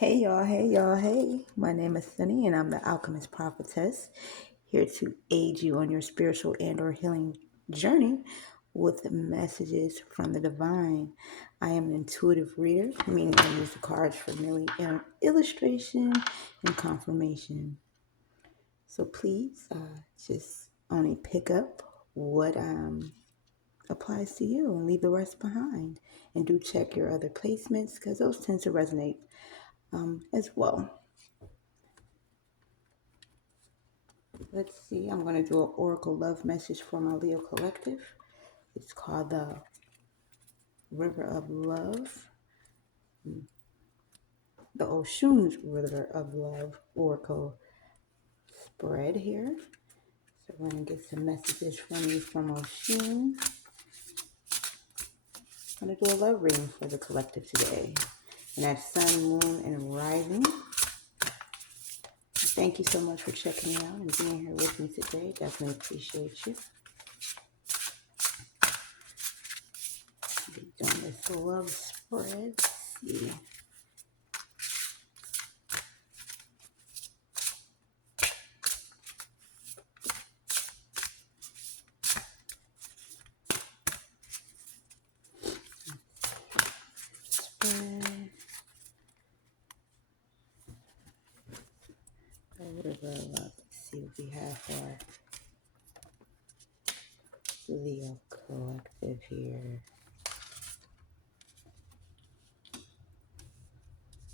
Hey y'all, hey y'all, hey. My name is Sunny and I'm the Alchemist Prophetess, here to aid you on your spiritual and or healing journey with messages from the divine. I am an intuitive reader, meaning I use the cards for merely illustration and confirmation. So please just only pick up what applies to you and leave the rest behind. And do check your other placements because those tend to resonate as well. Let's see, I'm going to do an Oracle Love message for my Leo Collective. It's called the River of Love, the Oshun's River of Love Oracle spread here. So we're going to get some messages from you from Oshun. I'm going to do a love reading for the collective today. And that's Sun, Moon, and Rising. Thank you so much for checking me out and being here with me today. Definitely appreciate you. Doing this love spread. Let's see. Spread. Let's see what we have for Leo Collective here.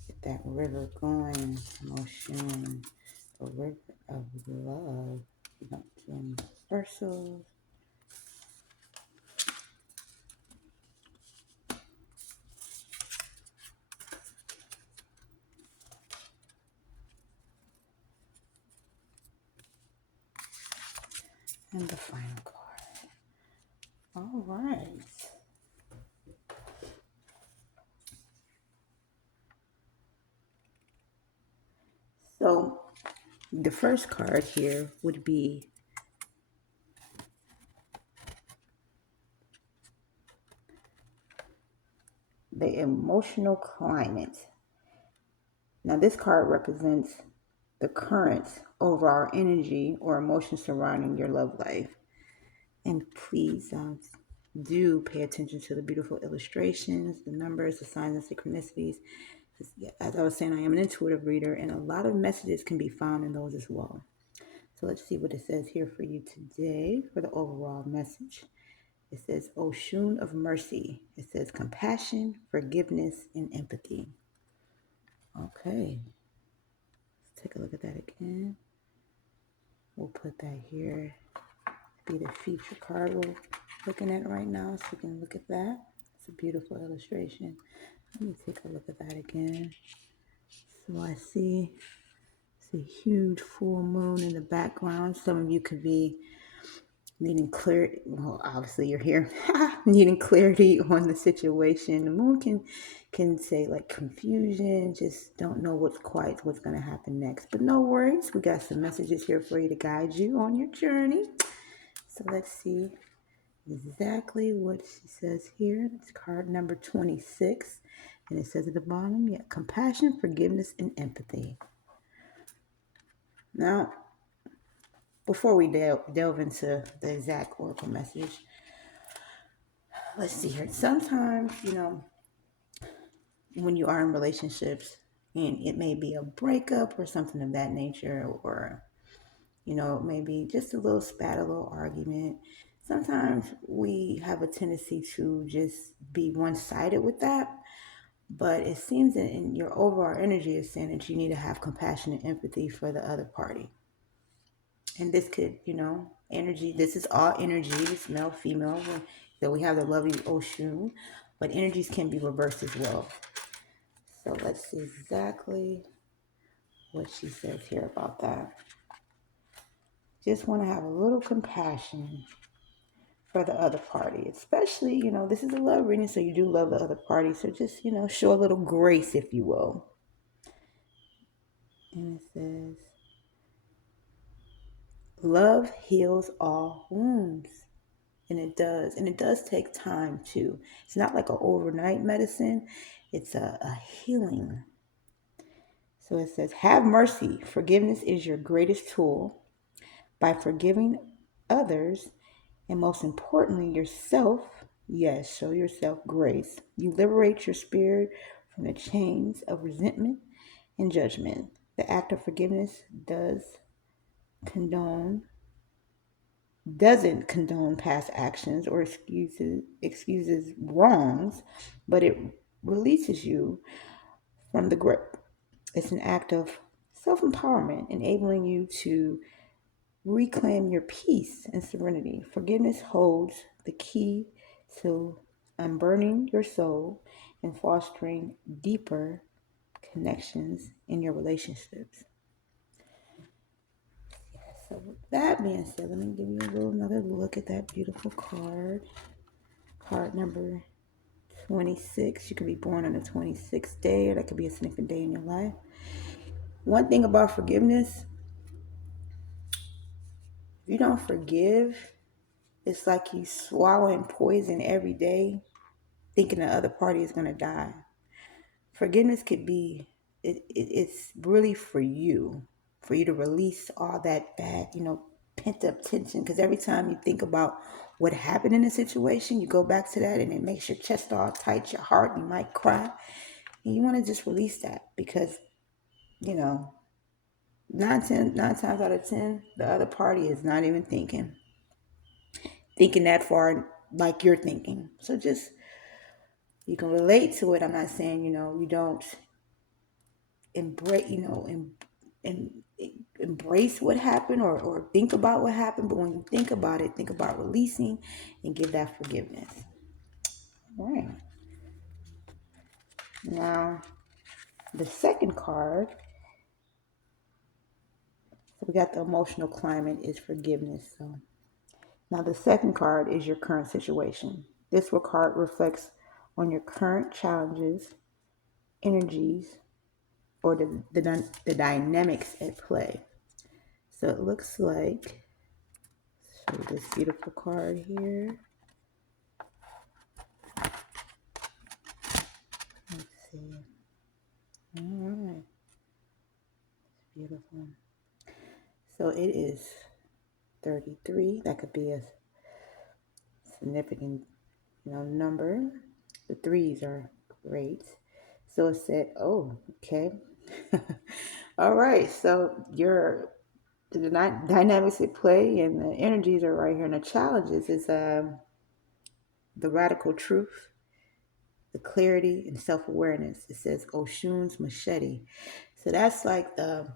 Get that river going, emotion, the river of love. Some Ursos. And the final card. All right. So the first card here would be the emotional climate. Now this card represents the current overall energy or emotion surrounding your love life. And please do pay attention to the beautiful illustrations, the numbers, the signs and synchronicities. As I was saying, I am an intuitive reader, and a lot of messages can be found in those as well. So let's see what it says here for you today for the overall message. It says, Oshun of mercy. It says compassion, forgiveness, and empathy. Okay. Let's take a look at that again. We'll put that here. Be the feature card we're looking at right now, so you can look at that. It's a beautiful illustration. Let me take a look at that again. So I see it's a huge full moon in the background. Some of you could be needing clarity. Well, obviously you're here needing clarity on the situation. The moon can say like confusion, just don't know what's going to happen next. But no worries, we got some messages here for you to guide you on your journey. So let's see exactly what she says here. It's card number 26. And it says at the bottom, compassion, forgiveness, and empathy. Now, before we delve into the exact oracle message, let's see here. Sometimes, when you are in relationships, and it may be a breakup or something of that nature, or, maybe just a little spat, a little argument. Sometimes we have a tendency to just be one-sided with that. But it seems that in your overall energy is saying that you need to have compassion and empathy for the other party. And this could, energy, this is all energies, male, female. So we have the lovely Oshun, but energies can be reversed as well. So let's see exactly what she says here about that. Just want to have a little compassion for the other party, especially, this is a love reading, so you do love the other party. So just, show a little grace, if you will. And it says, love heals all wounds. And it does. And it does take time too. It's not like an overnight medicine. It's a healing. So it says, have mercy. Forgiveness is your greatest tool. By forgiving others, and most importantly, yourself, yes, show yourself grace. You liberate your spirit from the chains of resentment and judgment. The act of forgiveness condone doesn't condone past actions or excuses wrongs, but it releases you from the grip. It's an act of self-empowerment, enabling you to reclaim your peace and serenity. Forgiveness holds the key to unburdening your soul and fostering deeper connections in your relationships. So, with that being said, let me give you another look at that beautiful card. Card number 26. You could be born on the 26th day, or that could be a significant day in your life. One thing about forgiveness, if you don't forgive, it's like you swallowing poison every day, thinking the other party is going to die. Forgiveness could be, it's really for you to release all that bad, pent up tension. Because every time you think about what happened in a situation, you go back to that and it makes your chest all tight, your heart, you might cry. And you want to just release that because, you know, nine times out of 10, the other party is not even thinking that far like you're thinking. So just, you can relate to it. I'm not saying, you don't embrace, and embrace what happened or think about what happened. But when you think about it, think about releasing and give that forgiveness. All right. Now, the second card, so we got the emotional climate is forgiveness. So now the second card is your current situation. This card reflects on your current challenges, energies, or the dynamics at play. So it looks like, show this beautiful card here. Let's see. All right. Beautiful. So it is 33. That could be a significant, number. The threes are great. So it said, oh, okay. All right. So the dynamics at play and the energies are right here. And the challenges is the radical truth, the clarity, and self-awareness. It says Oshun's machete. So that's like the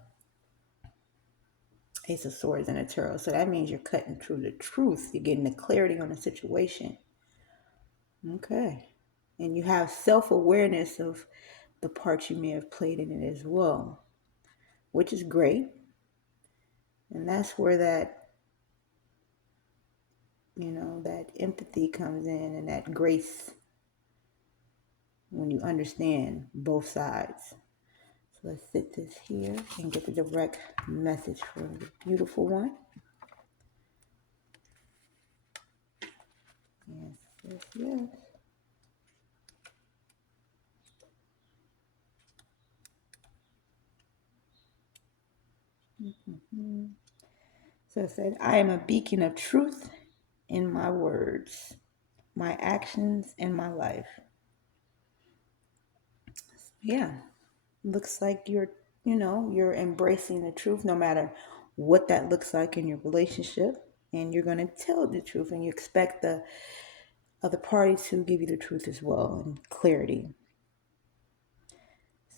Ace of Swords and a Tarot. So that means you're cutting through the truth. You're getting the clarity on the situation. Okay. And you have self-awareness of the part you may have played in it as well, which is great. And that's where that empathy comes in and that grace when you understand both sides. So let's sit this here and get the direct message from the beautiful one. Yes, yes, yes. Mm-hmm. So it said, I am a beacon of truth in my words, my actions, and my life. Yeah, looks like you're embracing the truth no matter what that looks like in your relationship. And you're going to tell the truth and you expect the other party to give you the truth as well and clarity.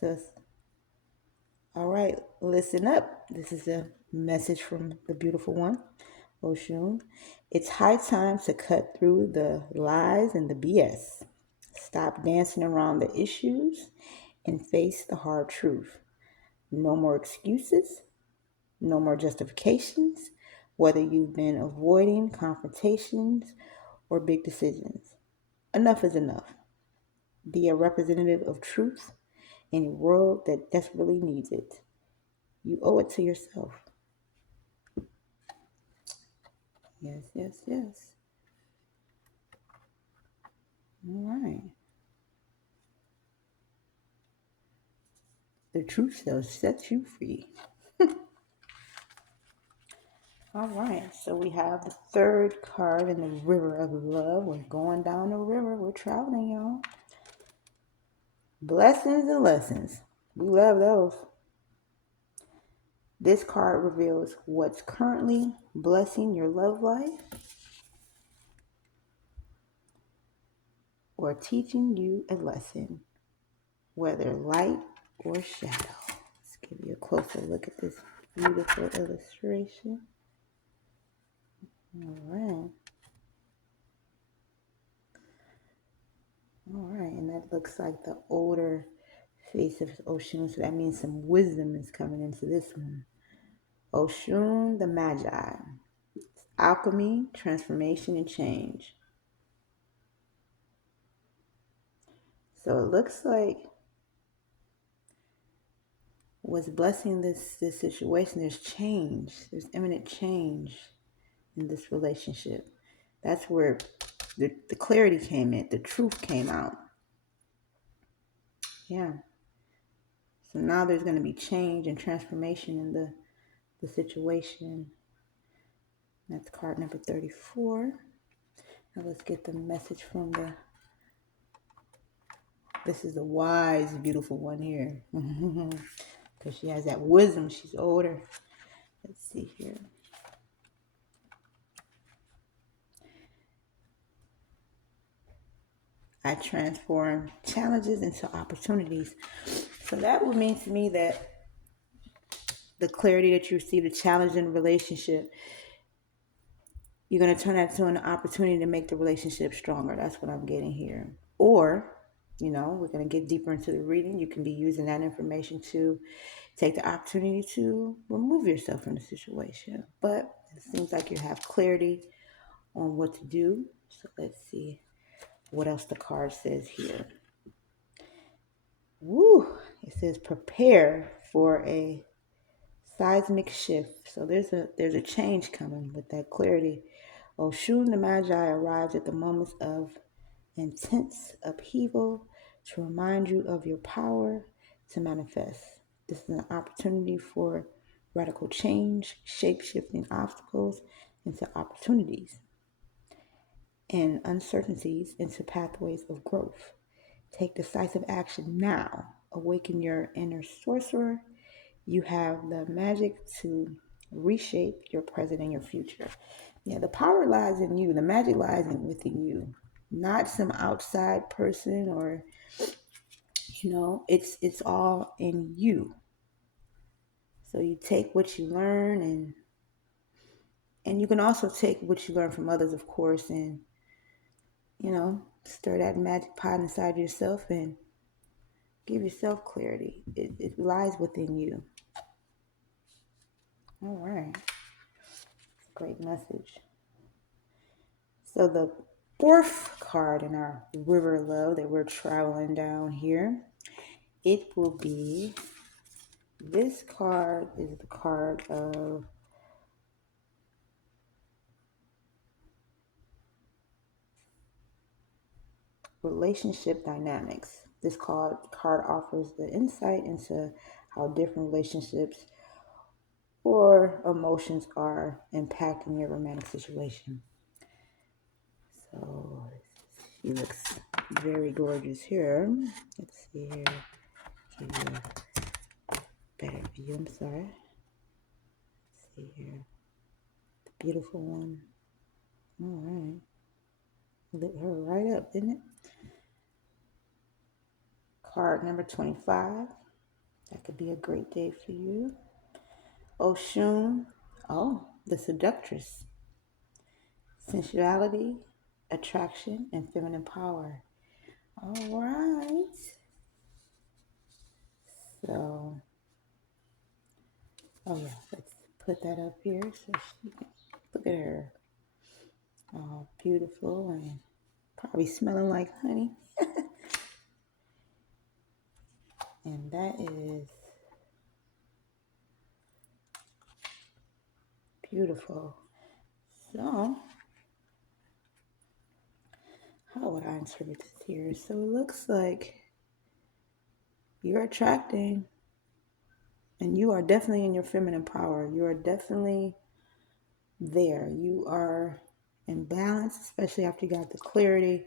So, all right, listen up. This is a message from the beautiful one, Oshun. It's high time to cut through the lies and the BS. Stop dancing around the issues and face the hard truth. No more excuses, no more justifications, whether you've been avoiding confrontations or big decisions. Enough is enough. Be a representative of truth in a world that desperately needs it. You owe it to yourself. Yes, yes, yes. All right. The truth shall set you free. All right, so we have the third card in the river of love. We're going down the river. We're traveling, y'all. Blessings and lessons. We love those. This card reveals what's currently blessing your love life or teaching you a lesson, whether light or shadow. Let's give you a closer look at this beautiful illustration. All right. All right, and that looks like the older face of Oshun, so that means some wisdom is coming into this one. Oshun, the Magi. Alchemy, transformation, and change. So it looks like what's blessing this situation, there's change. There's imminent change in this relationship. That's where the clarity came in. The truth came out. Yeah. So now there's going to be change and transformation in the situation. That's card number 34. Now let's get the message from this is a wise, beautiful one here. Because she has that wisdom. She's older. Let's see here. I transform challenges into opportunities. So that would mean to me that the clarity that you receive, the challenge in a relationship, you're going to turn that into an opportunity to make the relationship stronger. That's what I'm getting here. Or, we're going to get deeper into the reading. You can be using that information to take the opportunity to remove yourself from the situation. But it seems like you have clarity on what to do. So let's see what else the card says here. Woo! It says prepare for a seismic shift. So there's a change coming with that clarity. Oshun the Magi arrives at the moments of intense upheaval to remind you of your power to manifest. This is an opportunity for radical change, shape-shifting obstacles into opportunities and uncertainties into pathways of growth. Take decisive action now. Awaken your inner sorcerer. You have the magic to reshape your present and your future. Yeah, the power lies in you. The magic lies within you, not some outside person or it's all in you. So you take what you learn and you can also take what you learn from others, of course, and stir that magic pot inside yourself and give yourself clarity. It lies within you. All right. Great message. So the fourth card in our river of love that we're traveling down here, it will be, this card is the card of relationship dynamics. This card offers the insight into how different relationships or emotions are impacting your romantic situation. So she looks very gorgeous here. Let's see here. Give you a better view. I'm sorry. Let's see here. The beautiful one. All right. Lit her right up, didn't it? Card number 25. That could be a great day for you. Oshun. Oh, the seductress. Sensuality, attraction, and feminine power. All right. So, oh yeah, let's put that up here so she can look at her. Oh, beautiful and probably smelling like honey. And that is beautiful. So, how would I interpret this here? So it looks like you're attracting And you are definitely in your feminine power. You are definitely there. You are in balance, especially after you got the clarity.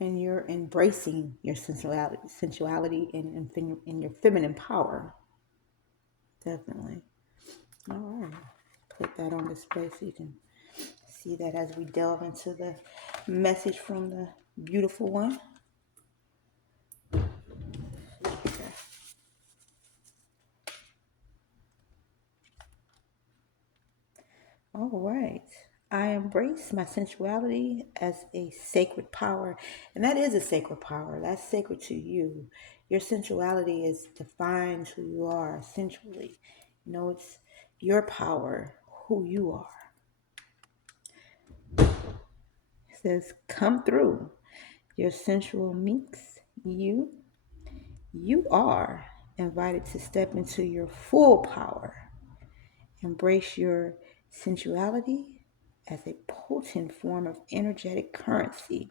And you're embracing your sensuality and your feminine power. Definitely. All right. Put that on display so you can see that as we delve into the message from the beautiful one. All right. I embrace my sensuality as a sacred power. And that is a sacred power. That's sacred to you. Your sensuality is defines who you are essentially. It's your power, who you are. It says, come through. Your sensual mix, you are invited to step into your full power. Embrace your sensuality as a potent form of energetic currency.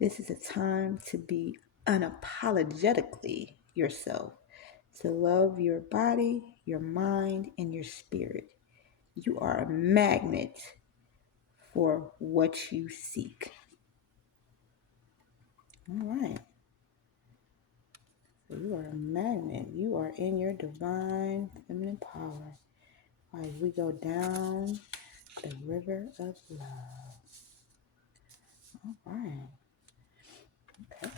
This is a time to be unapologetically yourself, to love your body, your mind, and your spirit. You are a magnet for what you seek. All right. So you are a magnet. You are in your divine feminine power. As we go down the river of love. All right. Okay.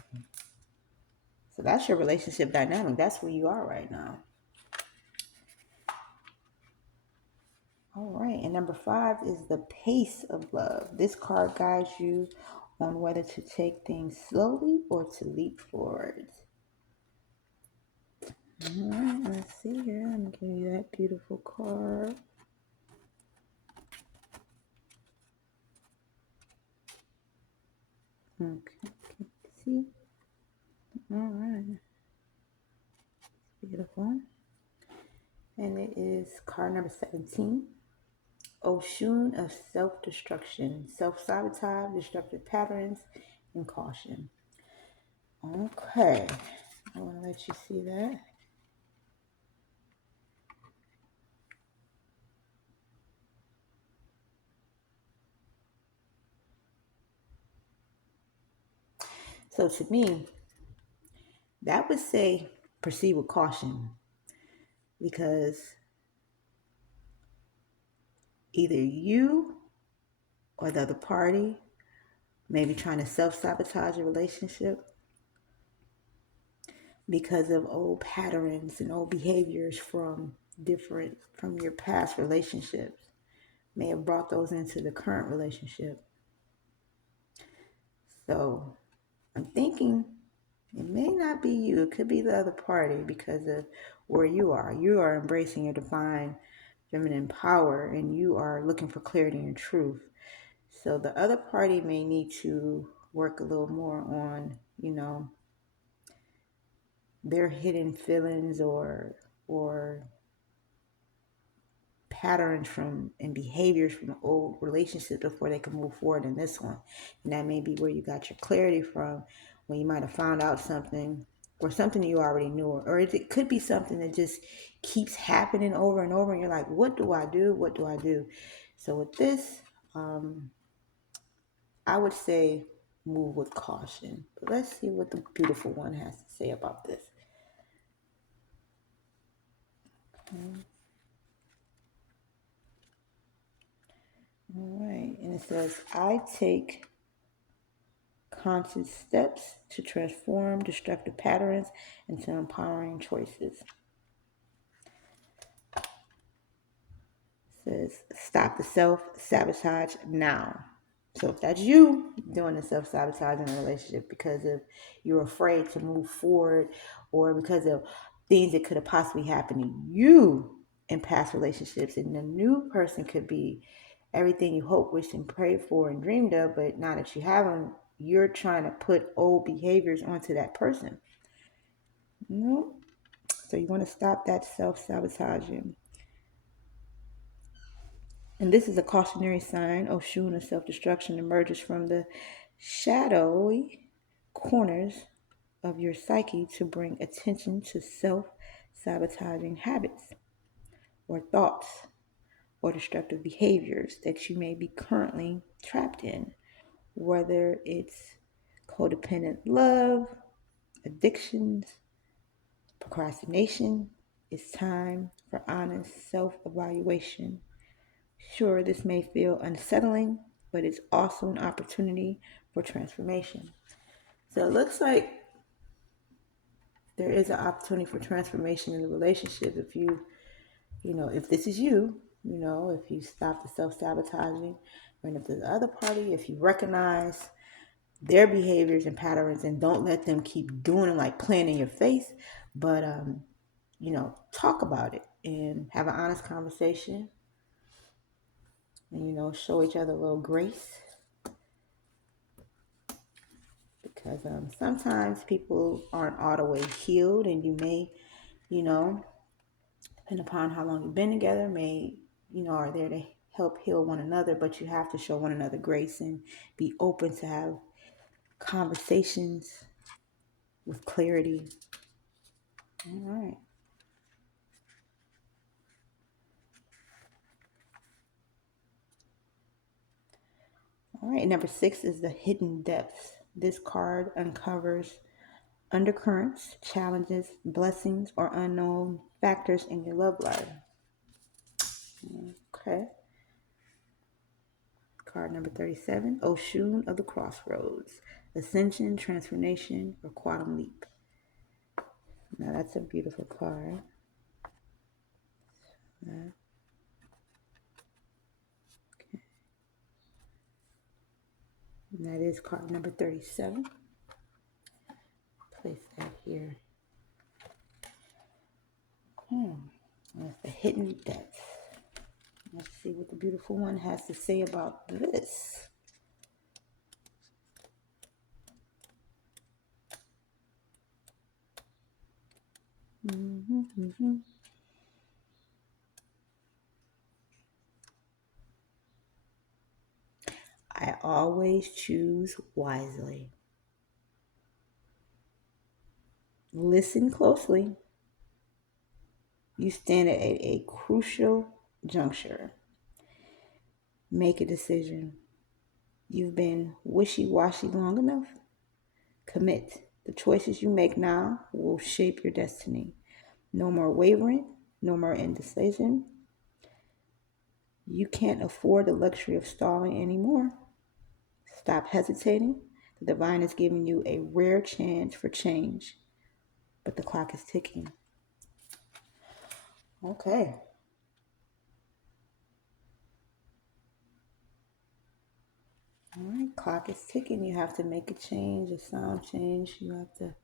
So that's your relationship dynamic. That's where you are right now. All right. And number 5 is the pace of love. This card guides you on whether to take things slowly or to leap forward. All right. Let's see here. I'm going to give you that beautiful card. Okay. See? All right. Beautiful. And it is card number 17. Oshun of self-destruction, self-sabotage, destructive patterns, and caution. Okay. I want to let you see that. So to me, that would say proceed with caution, because either you or the other party may be trying to self-sabotage a relationship because of old patterns and old behaviors from your past relationships. May have brought those into the current relationship. So I'm thinking it may not be you. It could be the other party because of where you are. You are embracing your divine feminine power and you are looking for clarity and truth. So the other party may need to work a little more on, their hidden feelings or patterns from and behaviors from old relationships before they can move forward in this one. And that may be where you got your clarity from, when you might have found out something or something you already knew, or it could be something that just keeps happening over and over and you're like, what do I do? What do I do? So with this, I would say move with caution. But let's see what the beautiful one has to say about this. Okay. All right. And it says, I take conscious steps to transform destructive patterns into empowering choices. It says, stop the self-sabotage now. So if that's you doing the self-sabotage in a relationship because of you're afraid to move forward or because of things that could have possibly happened to you in past relationships, and the new person could be everything you hope, wished, and prayed for and dreamed of, but now that you have them, you're trying to put old behaviors onto that person. So you want to stop that self-sabotaging. And this is a cautionary sign. Oshun of self-destruction emerges from the shadowy corners of your psyche to bring attention to self-sabotaging habits or thoughts or destructive behaviors that you may be currently trapped in, whether it's codependent love, addictions, procrastination. It's time for honest self-evaluation. Sure, this may feel unsettling, but it's also an opportunity for transformation. So it looks like there is an opportunity for transformation in the relationship if if this is you, if you stop the self-sabotaging, and if the other party, if you recognize their behaviors and patterns and don't let them keep doing it like playing in your face, but talk about it and have an honest conversation and show each other a little grace because sometimes people aren't all the way healed, and you may, depending upon how long you've been together, are there to help heal one another, but you have to show one another grace and be open to have conversations with clarity. All right. All right, number 6 is the hidden depths. This card uncovers undercurrents, challenges, blessings, or unknown factors in your love life. Okay. Card number 37, Oshun of the Crossroads. Ascension, transformation, or quantum leap. Now that's a beautiful card. Okay. And that is card number 37. Place that here. That's the hidden depths. Let's see what the beautiful one has to say about this. I always choose wisely. Listen closely. You stand at a crucial juncture. Make a decision. You've been wishy-washy long enough. Commit. The choices you make now will shape your destiny. No more wavering, no more indecision. You can't afford the luxury of stalling anymore. Stop hesitating. The divine is giving you a rare chance for change, but the clock is ticking. Okay. All right, clock is ticking. You have to make a change, a sound change. You have to,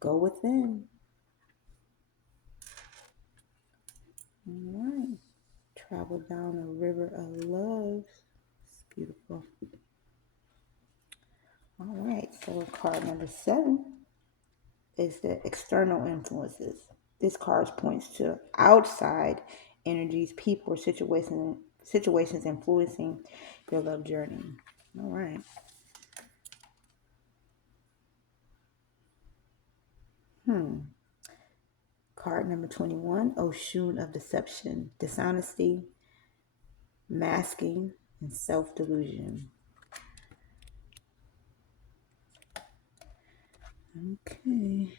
go within. All right. Travel down a river of love. It's beautiful. All right, so card number 7 is the external influences. This card points to outside energies, people, or situations influencing your love journey. All right. Card number 21, Oshun of deception, dishonesty, masking, and self-delusion. Okay.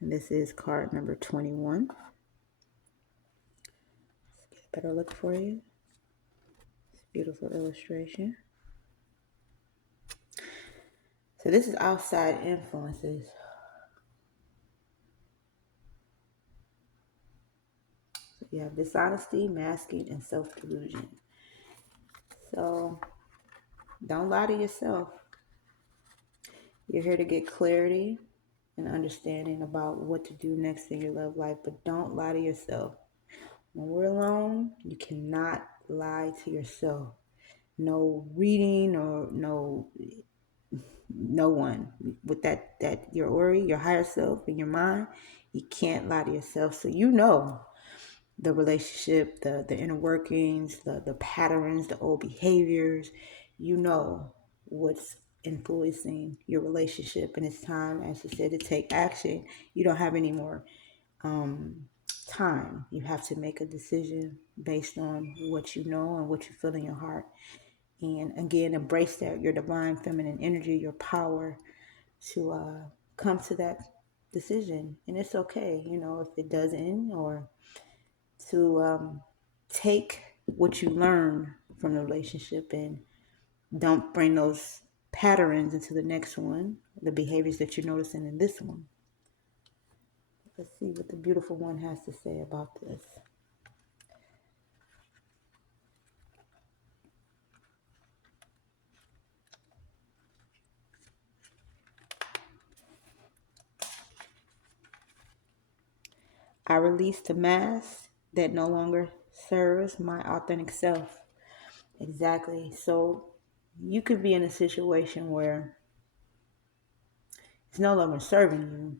And this is card number 21. Let's get a better look for you. It's a beautiful illustration. So this is outside influences. So you have dishonesty, masking, and self-delusion. So don't lie to yourself. You're here to get clarity and understanding about what to do next in your love life, but don't lie to yourself. When we're alone, you cannot lie to yourself. No reading or no one with that your Ori, your higher self in your mind, you can't lie to yourself. So the relationship, the inner workings, the patterns, the old behaviors. you know what's influencing your relationship, and it's time, as you said, to take action. You don't have any more um, time. You have to make a decision based on what you know and what you feel in your heart. And again, embrace that your divine feminine energy, your power to come to that decision. And it's okay, if it doesn't, or to take what you learn from the relationship and don't bring those patterns into the next one, the behaviors that you're noticing in this one. Let's see what the beautiful one has to say about this. I release the mask that no longer serves my authentic self. Exactly. So you could be in a situation where it's no longer serving you.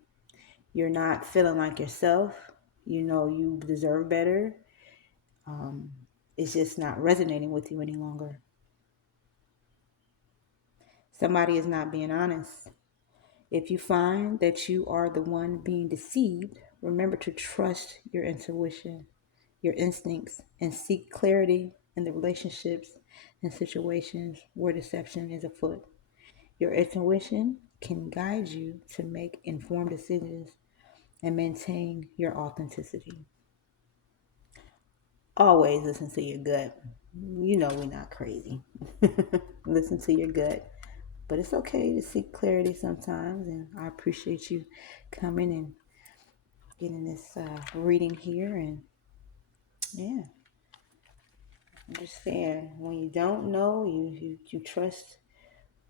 You're not feeling like yourself. You know you deserve better. Um, it's just not resonating with you any longer. Somebody is not being honest. If you find that you are the one being deceived, remember to trust your intuition, your instincts, and seek clarity in the relationships and situations where deception is afoot. Your intuition can guide you to make informed decisions and maintain your authenticity. Always listen to your gut. You know we're not crazy. Listen to your gut. But it's okay to seek clarity sometimes, and I appreciate you coming and getting this reading here. And yeah, understand when you don't know, you trust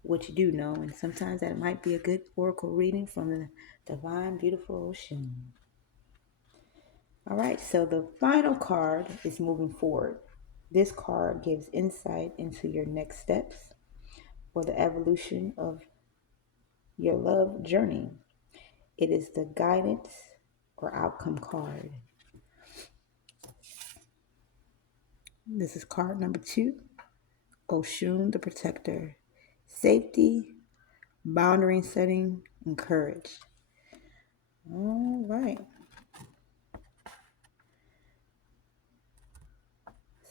what you do know, and sometimes that might be a good oracle reading from the divine, beautiful Oshun. All right, so the final card is moving forward. This card gives insight into your next steps or the evolution of your love journey. It is the guidance or outcome card. This is card number 2, Oshun the Protector. Safety, boundary setting, and courage. All right.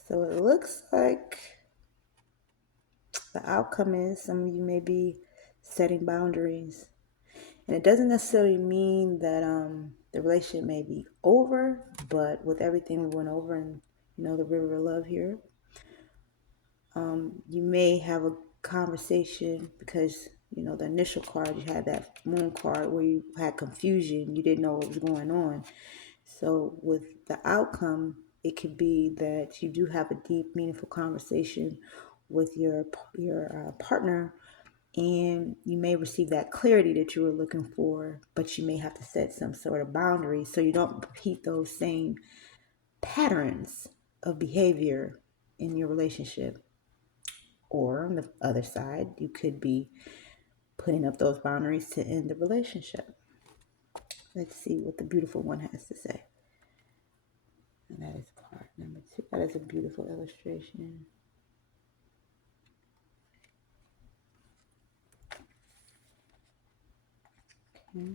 So it looks like the outcome is some of you may be setting boundaries. And it doesn't necessarily mean that the relationship may be over, but with everything we went over and the river of love here, you may have a conversation because the initial card, you had that moon card where you had confusion, you didn't know what was going on. So with the outcome, it could be that you do have a deep, meaningful conversation with your partner, and you may receive that clarity that you were looking for, but you may have to set some sort of boundaries so you don't repeat those same patterns of behavior in your relationship. Or on the other side, you could be putting up those boundaries to end the relationship. Let's see what the beautiful one has to say. And that is card number 2. That is a beautiful illustration. Okay.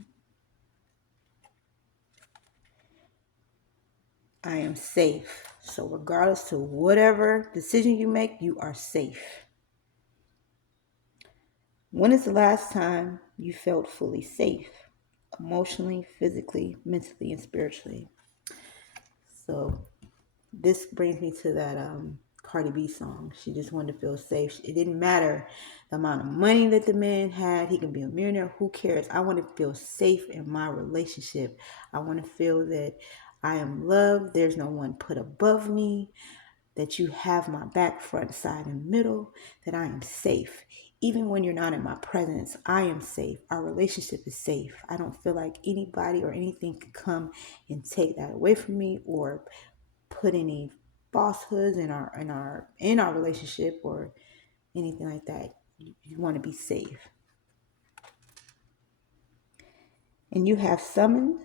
I am safe. So regardless to whatever decision you make, you are safe. When is the last time you felt fully safe? Emotionally, physically, mentally, and spiritually. So this brings me to that Cardi B song. She just wanted to feel safe. It didn't matter the amount of money that the man had. He can be a millionaire. Who cares? I want to feel safe in my relationship. I want to feel that I am loved. There's no one put above me. That you have my back, front, side, and middle. That I am safe. Even when you're not in my presence, I am safe. Our relationship is safe. I don't feel like anybody or anything can come and take that away from me or put any falsehoods in our relationship or anything like that. You want to be safe. And you have summoned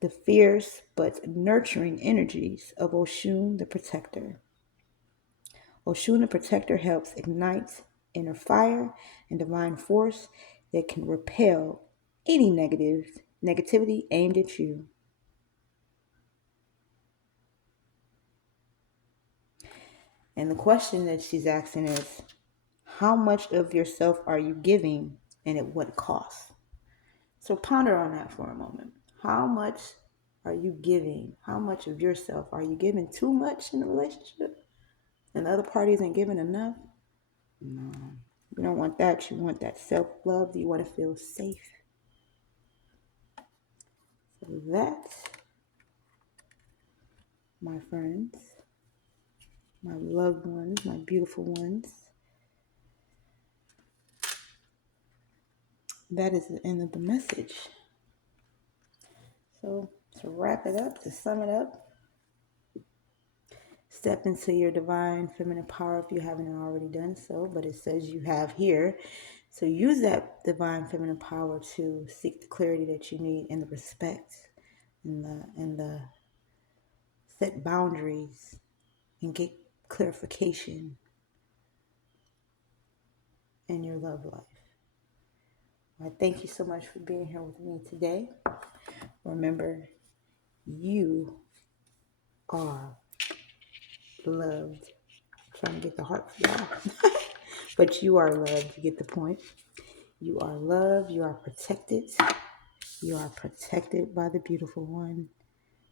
the fierce but nurturing energies of Oshun the Protector. Oshun, the protector, helps ignite inner fire and divine force that can repel any negativity aimed at you. And the question that she's asking is, how much of yourself are you giving and at what cost? So ponder on that for a moment. How much are you giving? How much of yourself are you giving too much in a relationship and the other party isn't giving enough? No, you don't want that. You want that self-love. You want to feel safe. So that, my friends, my loved ones, my beautiful ones, that is the end of the message. So to wrap it up, to sum it up, step into your divine feminine power if you haven't already done so, but it says you have here. So use that divine feminine power to seek the clarity that you need and the respect and the set boundaries and get clarification in your love life. I thank you so much for being here with me today. Remember, you are loved. I'm trying to get the heart for y'all. But you are loved. You get the point. You are loved. You are protected. You are protected by the beautiful one.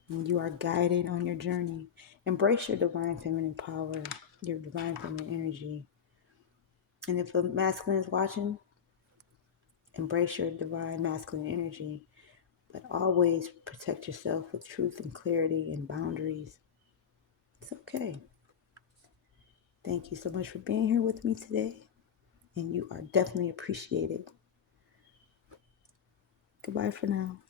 And you are guided on your journey. Embrace your divine feminine power, your divine feminine energy. And if the masculine is watching, embrace your divine masculine energy. But always protect yourself with truth and clarity and boundaries. It's okay. Thank you so much for being here with me today. And you are definitely appreciated. Goodbye for now.